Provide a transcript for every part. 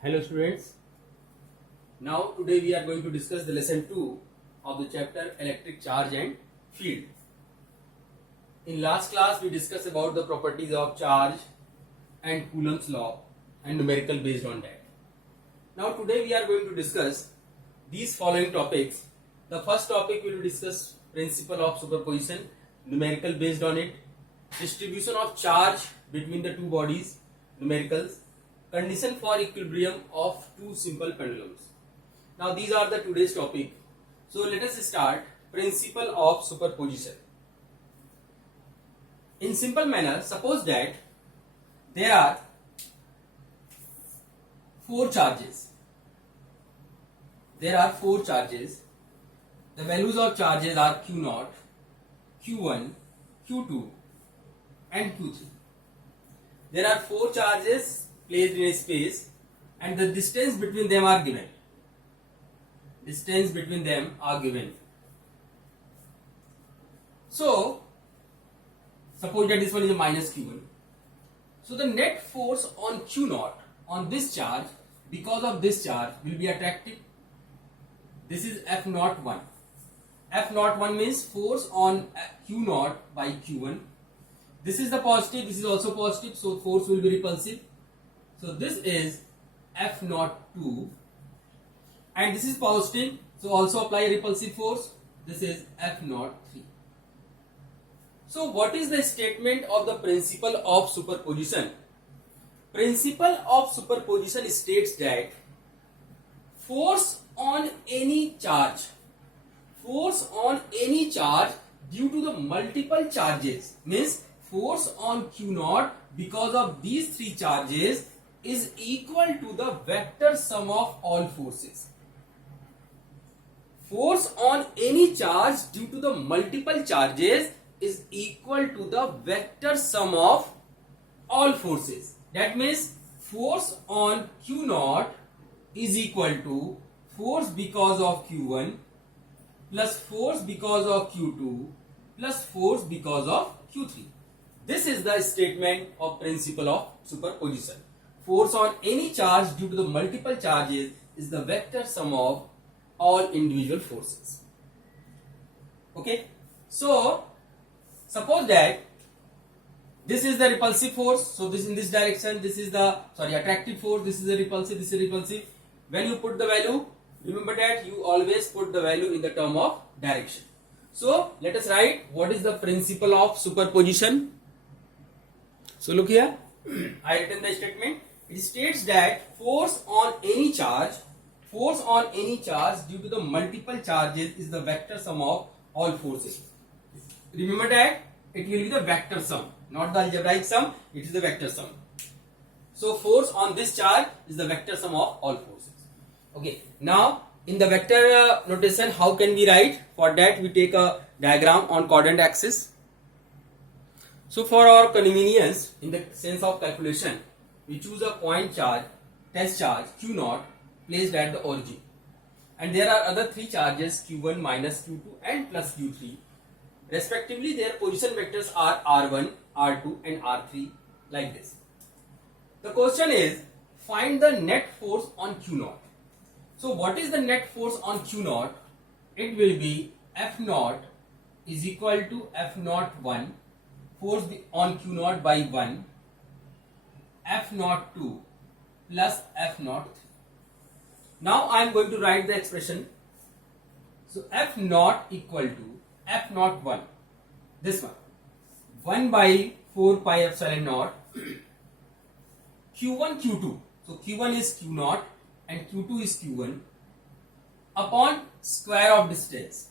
Hello students. Now today we are going to discuss the lesson 2 of the chapter electric charge and field. In last class we discussed about the properties of charge and Coulomb's law and numerical based on that. Now today we are going to discuss these following topics. The first topic we will discuss principle of superposition, numerical based on it, distribution of charge between the two bodies, numericals, condition for equilibrium of two simple pendulums. Now these are the today's topic. So let us start principle of superposition. In simple manner, suppose that there are four charges. There are four charges. The values of charges are Q0, Q1, Q2 and Q3. There are four charges placed in a space and the distance between them are given. Distance between them are given. So, suppose that this one is a minus Q1. So, the net force on Q0 on this charge because of this charge will be attractive. This is F01. F01 means force on Q0 by Q1. This is the positive, this is also positive, so force will be repulsive. So this is F02 and this is positive, so also apply a repulsive force. This is F03. So what is the statement of the principle of superposition? Principle of superposition states that force on any charge due to the multiple charges means force on Q0 because of these three charges is equal to the vector sum of all forces. Force on any charge due to the multiple charges is equal to the vector sum of all forces. That means force on Q0 is equal to force because of Q1 plus force because of Q2 plus force because of Q3. This is the statement of principle of superposition. Force on any charge due to the multiple charges is the vector sum of all individual forces. Okay. So, suppose that this is the repulsive force. So, this in this direction, this is the attractive force. This is the repulsive. This is repulsive. When you put the value, remember that you always put the value in the term of direction. So, let us write what is the principle of superposition. So, look here. I written the statement. It states that force on any charge due to the multiple charges is the vector sum of all forces. Remember that it will be the vector sum, not the algebraic sum, it is the vector sum. So force on this charge is the vector sum of all forces. Okay, now in the vector notation, how can we write? For that we take a diagram on coordinate axis. So for our convenience in the sense of calculation, we choose a point charge, test charge Q0 placed at the origin. And there are other three charges Q1 minus Q2 and plus Q3. Respectively, their position vectors are R1, R2 and R3 like this. The question is, find the net force on Q0. So what is the net force on Q0? It will be F0 is equal to F01, force on Q0 by 1, F02 plus F03. Now I am going to write the expression. So F0 equal to F01, this one, 1 by 4 pi epsilon naught, Q1 Q2. So Q1 is Q0 and Q2 is Q1 upon square of distance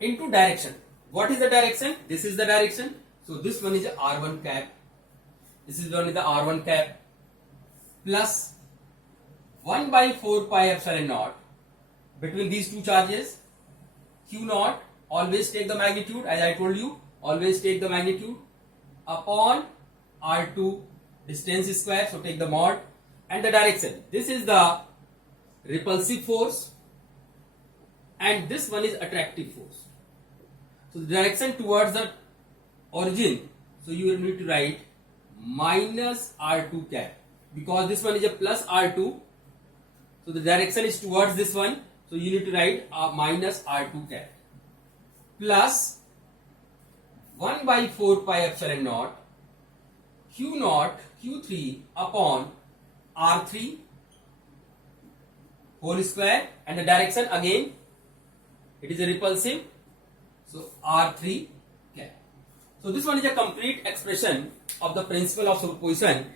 into direction. What is the direction? This is the direction. So this one is a R1 cap. This is one is the R1 cap plus 1 by 4 pi epsilon naught between these two charges. Q0, always take the magnitude, as I told you, always take the magnitude upon R2, distance is square, so take the mod, and the direction. This is the repulsive force and this one is attractive force. So the direction towards the origin, so you will need to write minus R2 cap, because this one is a plus R2, so the direction is towards this one, so you need to write minus R2 cap plus 1 by 4 pi epsilon naught Q naught Q3 upon R3 whole square, and the direction again it is a repulsive, so R3 cap. So this one is a complete expression of the principle of superposition,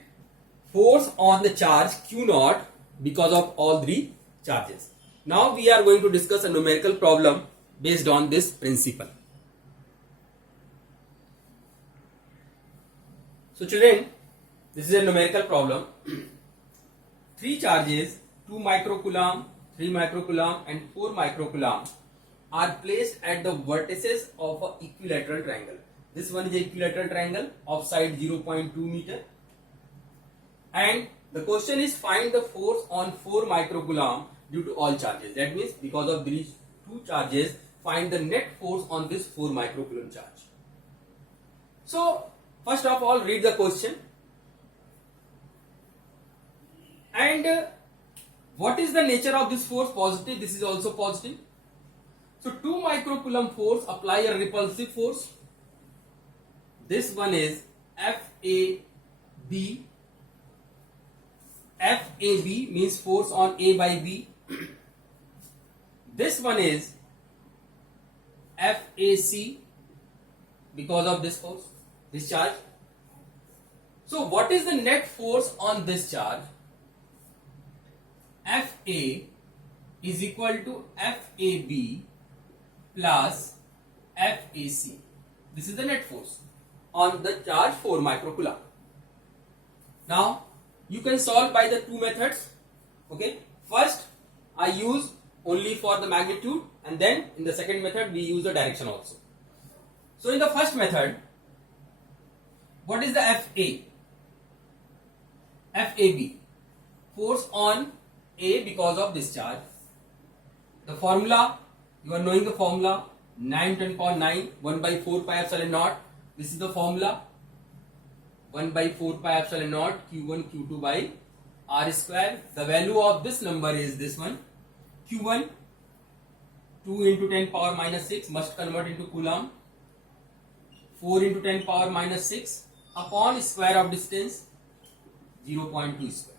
force on the charge Q naught because of all three charges. Now we are going to discuss a numerical problem based on this principle. So children, this is a numerical problem. Three charges, 2 microcoulomb, 3 microcoulomb and 4 microcoulomb are placed at the vertices of an equilateral triangle. This one is an equilateral triangle of side 0.2 meter, and the question is find the force on 4 microcoulomb due to all charges. That means because of these two charges, find the net force on this 4 microcoulomb charge. So first of all, read the question. And what is the nature of this force? Positive. This is also positive. So 2 microcoulomb force apply a repulsive force. This one is FAB. FAB means force on A by B. This one is FAC because of this force, this charge. So what is the net force on this charge? FA is equal to FAB plus FAC. This is the net force on the charge 4 microcoulomb. Now you can solve by the two methods. Okay, first I use only for the magnitude, and then in the second method we use the direction also. So in the first method, what is the FA? FAB, force on A because of this charge. The formula, you are knowing the formula, 9 10 power 9, 1 by 4 pi epsilon naught. This is the formula, 1 by 4 pi epsilon naught Q1 Q2 by R square. The value of this number is this one, Q1, 2 into 10 power minus 6 must convert into coulomb, 4 into 10 power minus 6 upon square of distance 0.2 square.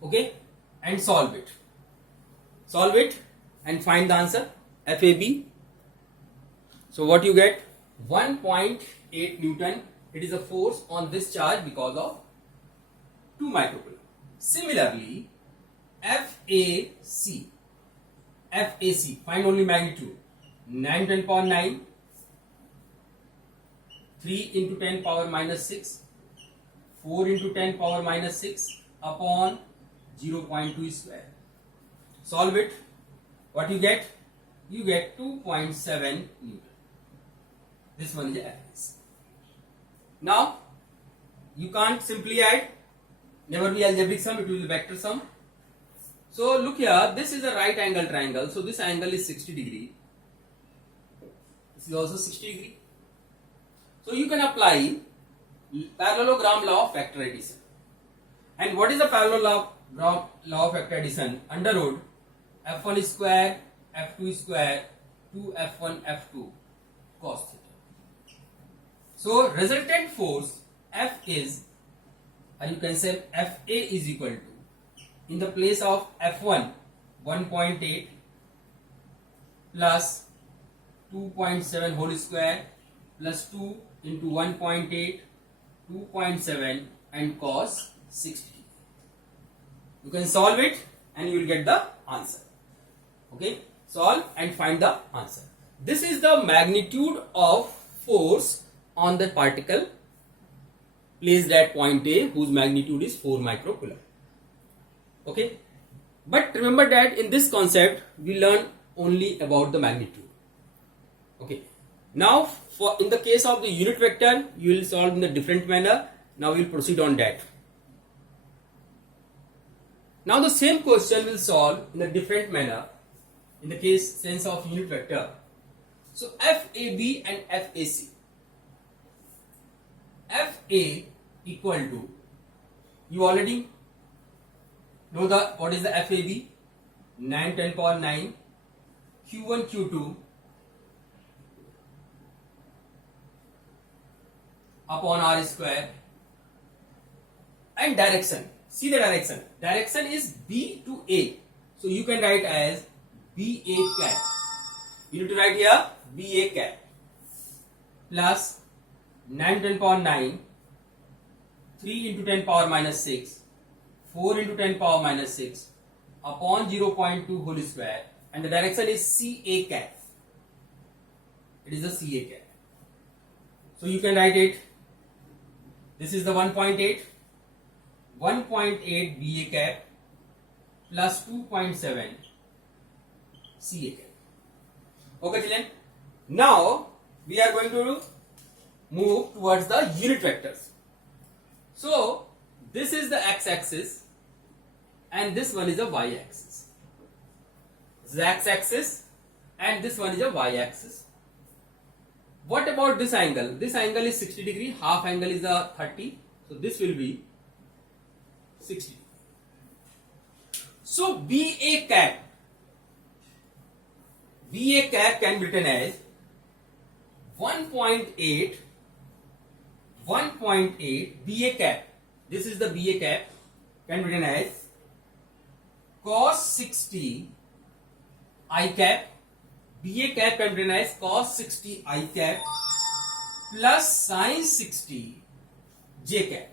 Okay, and solve it. Solve it and find the answer. FAB. So what you get? 1.8 Newton. It is a force on this charge because of 2 microcoulomb. Similarly, FAC. FAC. Find only magnitude. 9 10 power 9. 3 into 10 power minus 6. 4 into 10 power minus 6 upon 0.2 square. Solve it. What you get? You get 2.7 Newton. This one is the FAC. Now, you can't simply add. Never be algebraic sum, it will be vector sum. So look here, this is a right angle triangle. So this angle is 60 degree. This is also 60 degree. So you can apply parallelogram law of vector addition. And what is the parallelogram law of vector addition? Under root f1 square f2 square 2f1 f2 cos theta. So resultant force F is, or you can say FA is equal to, in the place of F1 1.8 plus 2.7 whole square plus 2 into 1.8 2.7 and cos 60. You can solve it and you will get the answer. Okay, solve and find the answer. This is the magnitude of force on the particle placed at point A, whose magnitude is 4 microcoulomb. Okay, but remember that in this concept we learn only about the magnitude. Okay, now for in the case of the unit vector you will solve in a different manner. Now we will proceed on that. Now the same question will solve in a different manner in the case sense of unit vector. So FAB and FAC. FA equal to, you already know what is the FAB, 9 10 power 9, Q1 Q2 upon R square, and direction. See the direction. Direction is B to A. So you can write as BA cap. You need to write here BA cap plus 9 10 power 9, 3 into 10 power minus 6, 4 into 10 power minus 6 upon 0.2 whole square, and the direction is CA cap. It is the CA cap. So you can write it. This is the 1.8 BA cap plus 2.7 CA cap. Okay, children. Now we are going to move towards the unit vectors. So this is the x-axis and this one is the y-axis. This is the x-axis and this one is a y-axis. What about this angle? This angle is 60 degree, half angle is the 30. So this will be 60. So BA cap can be written as 1.8 BA cap. This is the BA cap, can be written as cos 60 I cap. BA cap can be written as cos 60 I cap plus sin 60 J cap.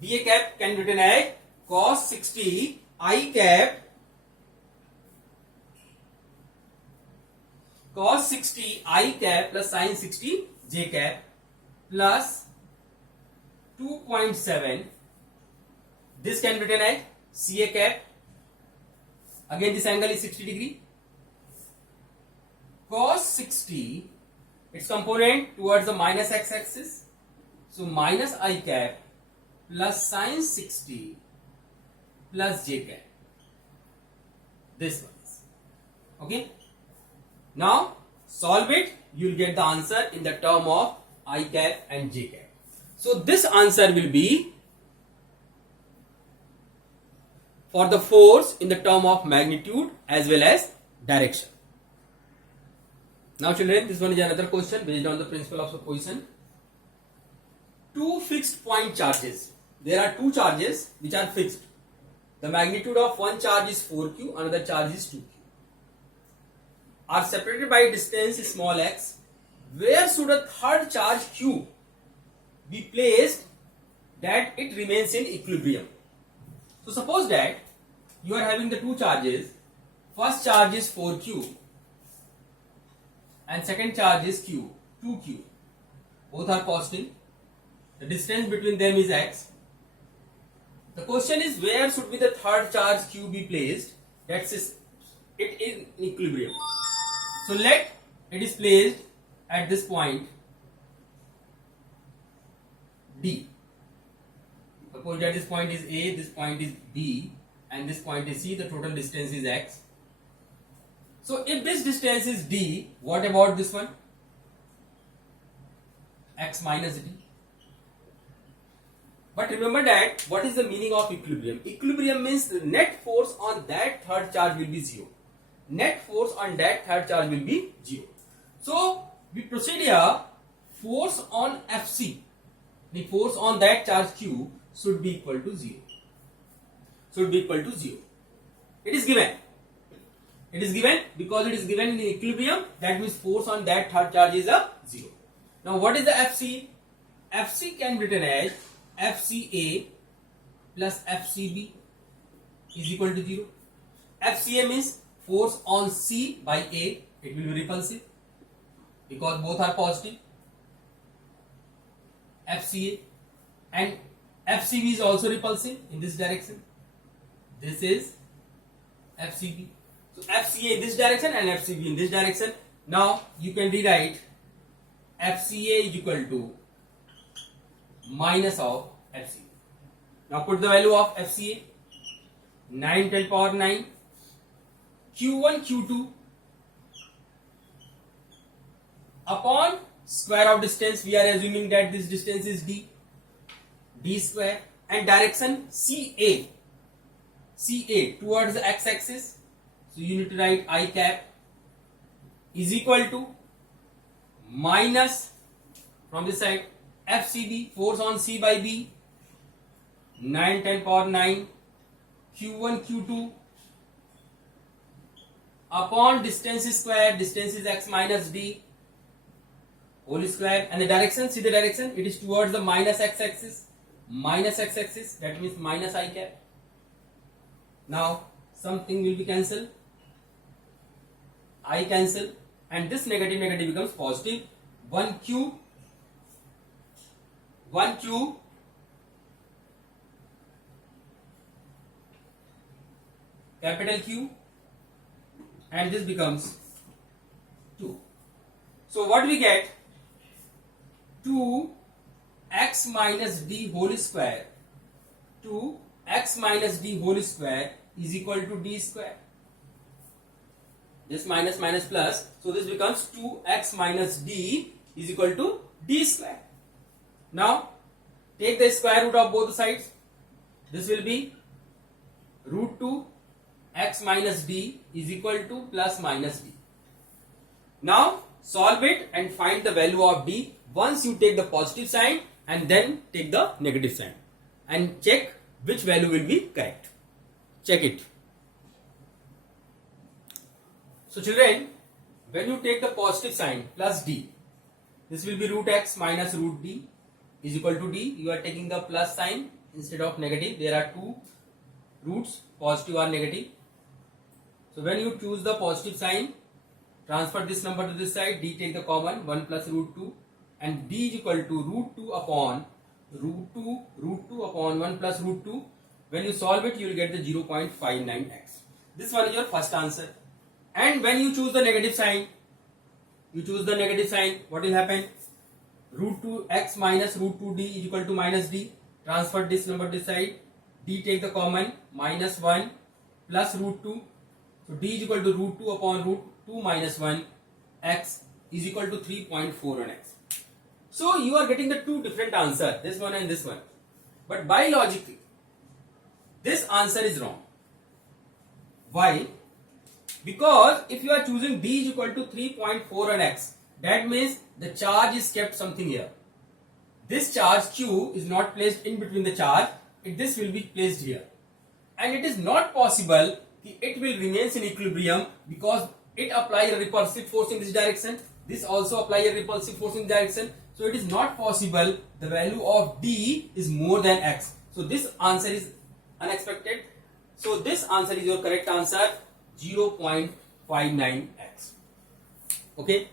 BA cap can be written as cos 60 I cap plus sin 60 J cap plus 2.7. This can be written as CA cap. Again this angle is 60 degree. Cos 60, its component towards the minus x-axis. So minus I cap plus sin 60 plus J cap. This one is. Okay. Now solve it. You will get the answer in the term of I cap and J cap. So this answer will be for the force in the term of magnitude as well as direction. Now children, this one is another question based on the principle of superposition. Two fixed point charges. There are two charges which are fixed. The magnitude of one charge is 4q, another charge is 2q. Are separated by distance small x. Where should a third charge q be placed that it remains in equilibrium? So suppose that you are having the two charges. First charge is 4q and second charge is q, 2q. Both are positive. The distance between them is x. The question is, where should be the third charge q be placed that is it in equilibrium? So let it is placed at this point D. Suppose that this point is A, this point is B, and this point is C. The total distance is x. So if this distance is D, what about this one? X minus D. But remember that what is the meaning of equilibrium? Equilibrium means the net force on that third charge will be 0. Net force on that third charge will be 0. So we proceed here. Force on FC, the force on that charge Q should be equal to 0. Should be equal to 0. It is given. It is given because it is given in equilibrium. That means force on that third charge is a 0. Now what is the FC? FC can be written as FCA plus FCB is equal to 0. FCA means force on C by A. It will be repulsive because both are positive. FCA and FCB is also repulsive in this direction. This is FCB. So FCA in this direction and FCB in this direction. Now you can rewrite FCA is equal to minus of FCB. Now put the value of FCA. 9 10 power 9. Q1 Q2 upon square of distance. We are assuming that this distance is D. d square, and direction CA towards the x-axis. So you need to write I cap is equal to minus from this side FCB, force on C by B, 9 10 power 9 Q1 Q2 upon distance square, distance is x minus d whole square, and the direction, see the direction, it is towards the minus x-axis, that means minus I cap. Now something will be cancelled, I cancel, and this negative becomes positive. 1Q capital Q, and this becomes 2. So what we get? 2x minus d whole square, 2x minus d whole square is equal to d square. This minus minus plus, so this becomes 2x minus d is equal to d square. Now take the square root of both the sides. This will be root 2 x minus d is equal to plus minus d. Now solve it and find the value of d once you take the positive sign and then take the negative sign, and check which value will be correct. Check it. So children, when you take the positive sign plus d, this will be root x minus root d is equal to d. You are taking the plus sign instead of negative. There are two roots, positive or negative. So when you choose the positive sign, transfer this number to this side, d take the common, 1 plus root 2, and d is equal to root 2 upon root 2 upon 1 plus root 2. When you solve it, you will get the 0.59x. This one is your first answer. And when you choose the negative sign, what will happen? Root 2x minus root 2d is equal to minus d. Transfer this number this side, d take the common, minus 1 plus root 2. So d is equal to root 2 upon root 2 minus 1, x is equal to 3.41x. So you are getting the two different answers, this one and this one. But by logic, this answer is wrong. Why? Because if you are choosing d is equal to 3.41x, that means the charge is kept something here. This charge q is not placed in between the charge, this will be placed here. And it is not possible it will remain in equilibrium because it applies a repulsive force in this direction. This also applies a repulsive force in this direction. So it is not possible the value of d is more than x. So this answer is unexpected. So this answer is your correct answer, 0.59x. Okay.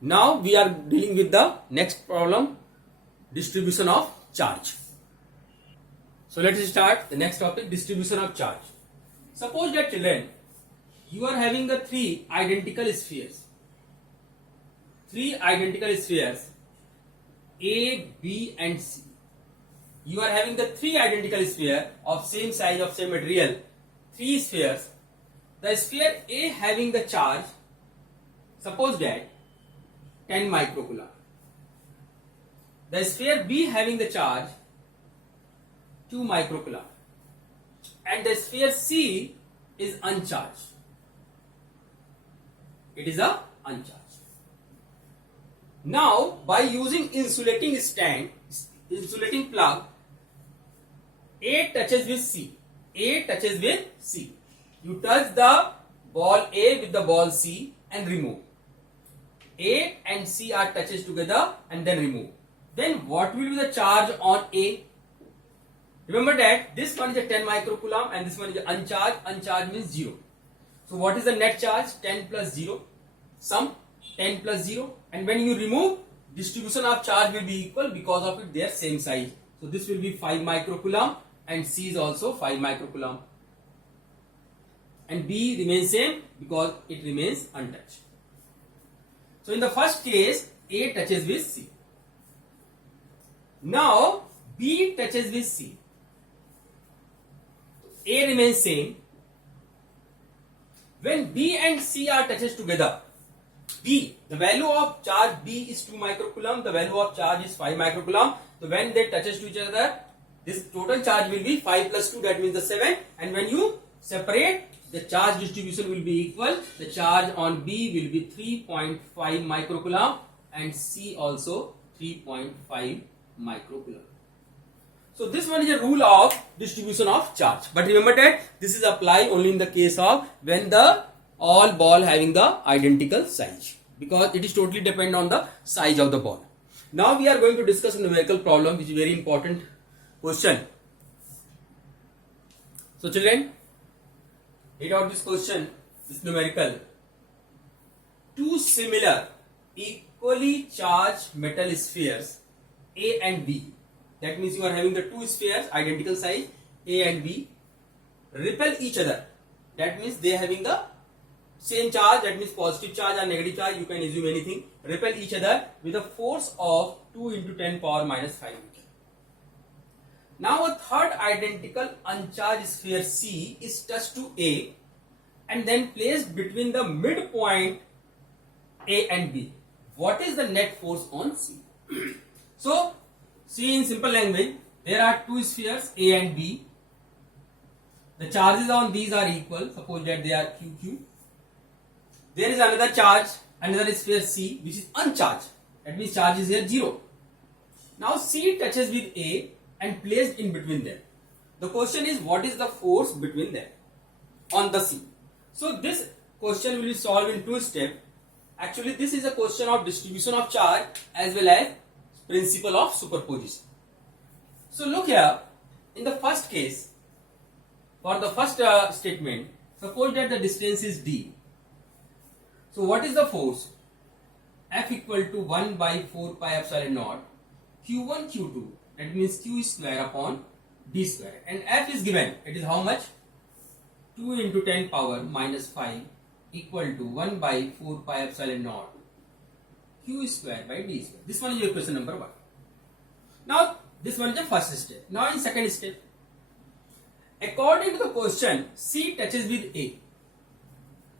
Now we are dealing with the next problem, distribution of charge. So let us start the next topic, distribution of charge. Suppose that children, you are having the three identical spheres. A, B and C. You are having the three identical spheres of same size, of same material. Three spheres. The sphere A having the charge, suppose that 10 microcoulomb. The sphere B having the charge 2 microcoulomb. And the sphere C is uncharged. It is a uncharged. Now, by using insulating plug, A touches with C. You touch the ball A with the ball C and remove. A and C are touches together and then remove. Then what will be the charge on A? Remember that this one is a 10 microcoulomb and this one is uncharged. Uncharged means 0. So what is the net charge? 10 plus 0. Sum 10 plus 0. And when you remove, distribution of charge will be equal because of it they are same size. So this will be 5 microcoulomb and C is also 5 microcoulomb. And B remains same because it remains untouched. So in the first case, A touches with C. Now B touches with C. A remains same. When B and C are touches together, B, the value of charge B is 2 microcoulomb, the value of charge is 5 microcoulomb. So when they touches to each other, this total charge will be 5 plus 2, that means the 7, and when you separate, the charge distribution will be equal. The charge on B will be 3.5 microcoulomb and C also 3.5 microcoulomb. So this one is a rule of distribution of charge, but remember that this is applied only in the case of when the all ball having the identical size, because it is totally depend on the size of the ball. Now we are going to discuss a numerical problem which is very important question. So children, read out this question, this numerical. Two similar equally charged metal spheres A and B, that means you are having the two spheres identical size A and B, repel each other, that means they are having the same charge, that means positive charge or negative charge, you can assume anything, repel each other with a force of 2 into 10 power minus 5 Newton. Now a third identical uncharged sphere C is touched to A and then placed between the midpoint A and B. What is the net force on C? So see, in simple language, there are two spheres A and B. The charges on these are equal. Suppose that they are QQ. There is another charge, another sphere C, which is uncharged. That means charge is here 0. Now C touches with A and placed in between them. The question is, what is the force between them on the C? So this question will be solved in two steps. Actually, this is a question of distribution of charge as well as principle of superposition. So look here, in the first case, for the first statement, suppose that the distance is D. So what is the force? F equal to 1 by 4 pi epsilon naught Q1 Q2, that means Q square upon D square, and F is given, it is how much? 2 into 10 power minus 5 equal to 1 by 4 pi epsilon naught Q square by D square. This one is your question number 1. Now this one is the first step. Now in second step, according to the question, C touches with A.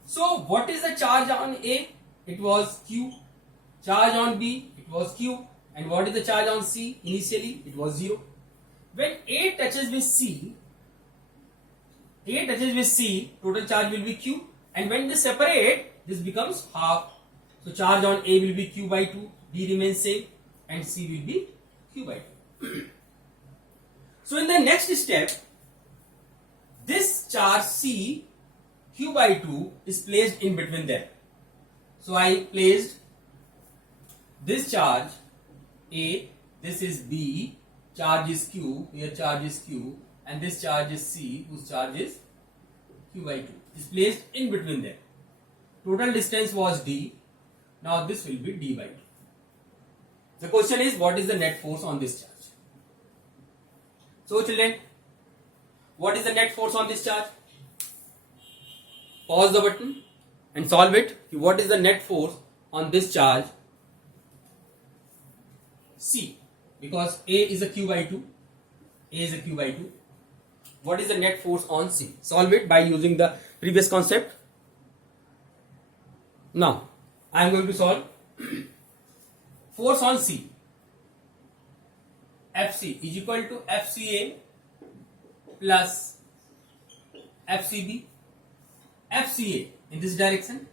So what is the charge on A? It was Q. Charge on B, it was Q. And what is the charge on C? Initially it was 0. When A touches with C, total charge will be Q. And when they separate, this becomes half. So charge on A will be Q by 2, B remains same, and C will be Q by 2. So in the next step, this charge C, Q by 2, is placed in between them. So I placed this charge A, this is B, charge is Q, here charge is Q, and this charge is C, whose charge is Q by 2. Is placed in between them. Total distance was D. Now this will be D by 2. The question is, what is the net force on this charge? So children, what is the net force on this charge? Pause the button and solve it. What is the net force on this charge C? Because A is a Q by 2. A is a Q by 2. What is the net force on C? Solve it by using the previous concept. Now, I am going to solve. Force on C, FC is equal to FCA plus FCB. FCA in this direction,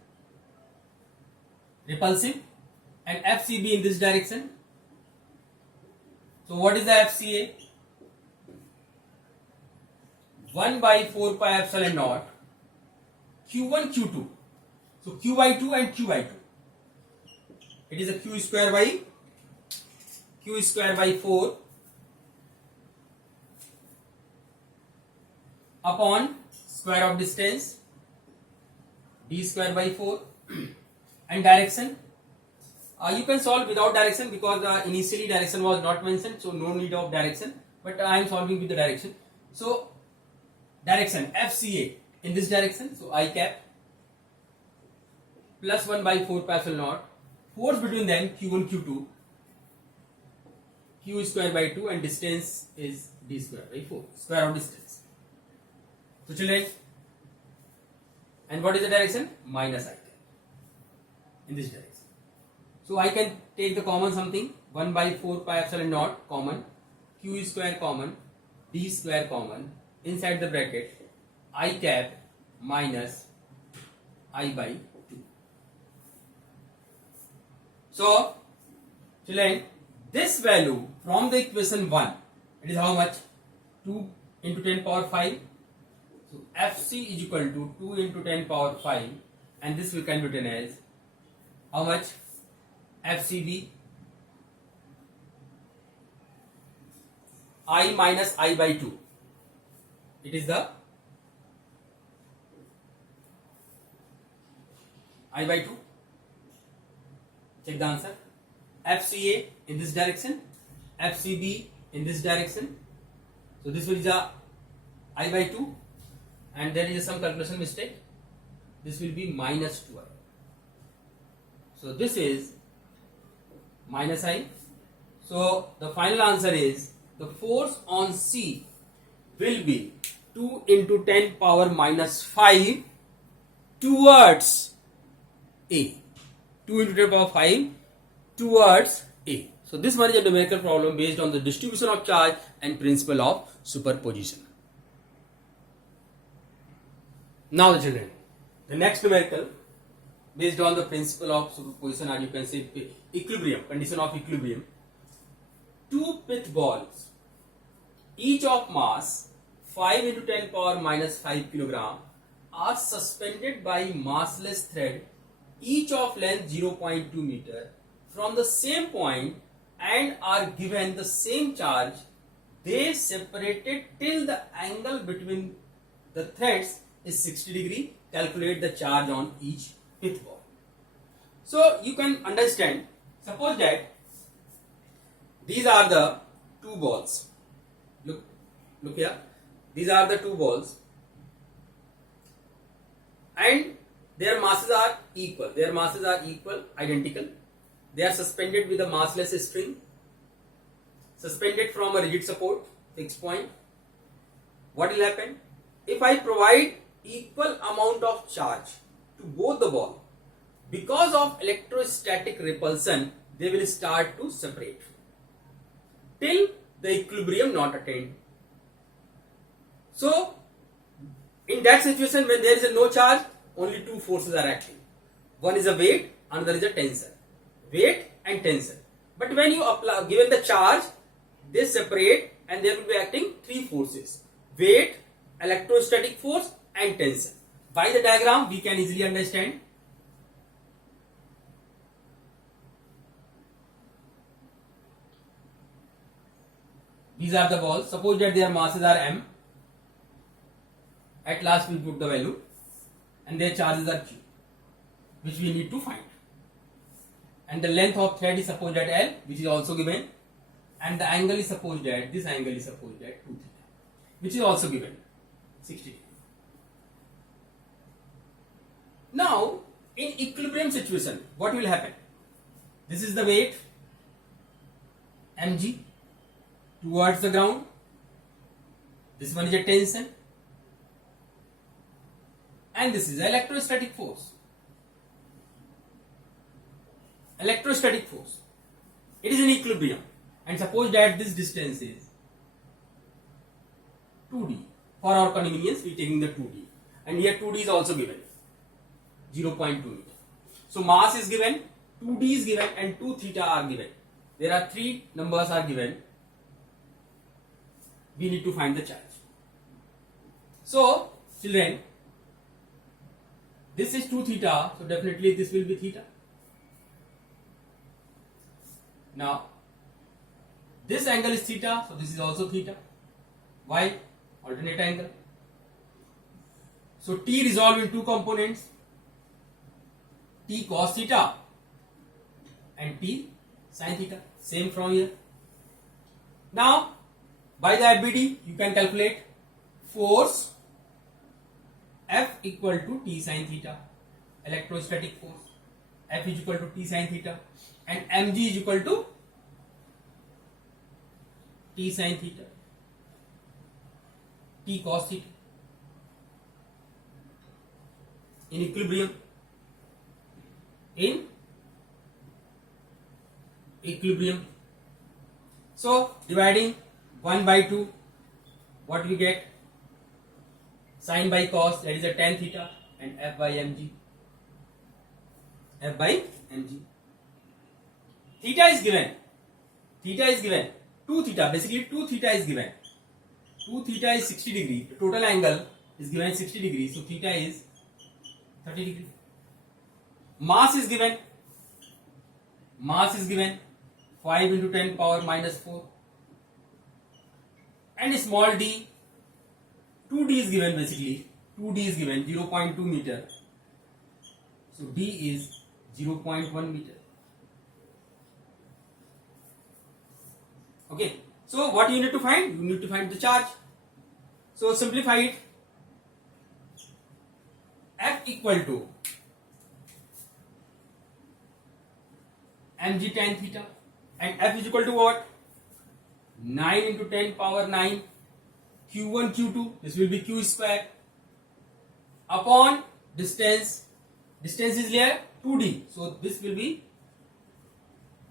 repulsive, and FCB in this direction. So what is the FCA? 1 by 4 pi epsilon naught Q1 Q2. So Q by 2 and Q by 2. It is a Q square by 4 upon square of distance D square by 4 and direction. You can solve without direction because initially direction was not mentioned, so no need of direction, but I am solving with the direction. So direction FCA in this direction, so I cap plus 1 by 4 pi epsilon naught, force between them Q1 Q2, Q square by 2, and distance is D square by 4, square of distance. So children, and what is the direction? Minus I cap in this direction. So I can take the common something, 1 by 4 pi epsilon naught common, Q square common, d square common, inside the bracket I cap minus I by 2. So children, this value from the equation 1, it is how much? 2 into 10 power 5. So Fc is equal to 2 into 10 power 5, and this we can written as how much? FCB I minus I by 2. It is the I by 2. Check the answer. FCA in this direction, FCB in this direction. So this will be the I by 2, and there is some calculation mistake. This will be minus 2I. So this is minus I. So the final answer is the force on C will be 2 into 10 power minus 5 towards A. 2 into 10 power 5 towards A. So this one is a numerical problem based on the distribution of charge and principle of superposition. Now the children, the next numerical based on the principle of superposition, or you can say equilibrium, condition of equilibrium. 2 pith balls, each of mass 5 into 10 power minus 5 kilogram, are suspended by massless thread, each of length 0.2 meter, from the same point and are given the same charge. They separated till the angle between the threads is 60 degree. Calculate the charge on each pith ball. So you can understand, suppose that these are the two balls. Look here. These are the two balls, and their masses are equal. Their masses are equal, identical. They are suspended with a massless string, suspended from a rigid support, fixed point. What will happen? If I provide equal amount of charge to both the ball, because of electrostatic repulsion, they will start to separate till the equilibrium not attained. So in that situation, when there is no charge, only two forces are acting. One is a weight, another is a tensor. Weight and tensor. But when you apply, given the charge, they separate and they will be acting three forces: weight, electrostatic force and tensor. By the diagram, we can easily understand. These are the balls. Suppose that their masses are m. At last we put the value, and their charges are q, which we need to find. And the length of thread is supposed at L, which is also given, and the angle is supposed at, this angle is supposed at 2 theta, which is also given, 60 degree. Now in equilibrium situation, what will happen? This is the weight mg towards the ground. This one is a tension, and this is electrostatic force. Electrostatic force. It is in equilibrium, and suppose that this distance is 2d. For our convenience, we are taking the 2d, and here 2d is also given, 0.2 meter. So mass is given, 2d is given, and 2 theta are given. There are three numbers are given. We need to find the charge. So children, this is 2 theta, so definitely this will be theta. Now this angle is theta, so this is also theta. Why? Alternate angle. So T resolved in two components, T cos theta and T sin theta. Same from here. Now by the FBD you can calculate force F equal to T sin theta, electrostatic force. F is equal to T sin theta, and mg is equal to T sin theta, T cos theta. In equilibrium, so dividing 1 by 2, what we get? Sine by cos, that is a tan theta, and F by mg. F by mg. Theta is given. Theta is given. 2 theta. Basically 2 theta is given. 2 theta is 60 degree. The total angle is given 60 degree. So theta is 30 degree. Mass is given. Mass is given 5 into 10 power minus 4. And small d, 2d is given basically. 2d is given 0.2 meter. So d is 0.1 meter. Okay. So what you need to find? You need to find the charge. So simplify it. F equal to mg tan theta, and F is equal to what? 9 into 10 power 9 q1 q2, this will be q square, upon distance. Distance is here 2d, so this will be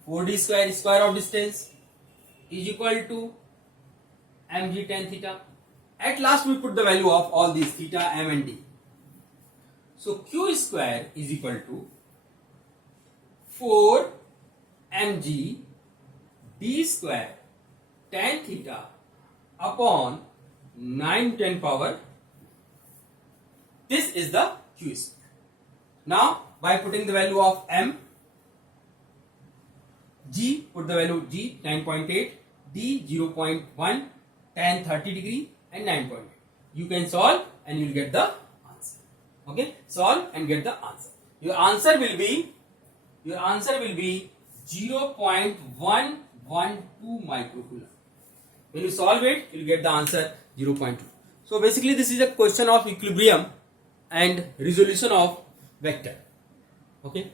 4d square, square of distance, is equal to mg tan theta. At last we put the value of all these theta, m and d. So q square is equal to 4 mg d square tan theta upon 9 10 power. This is the q square. Now by putting the value of m, g, put the value g 9.8, d 0.1, tan 30 degree and 9.8. You can solve and you will get the answer. Okay, solve and get the answer. Your answer will be 0.112 microcoulomb. When you solve it, you will get the answer 0.2. So basically this is a question of equilibrium and resolution of vector. Okay.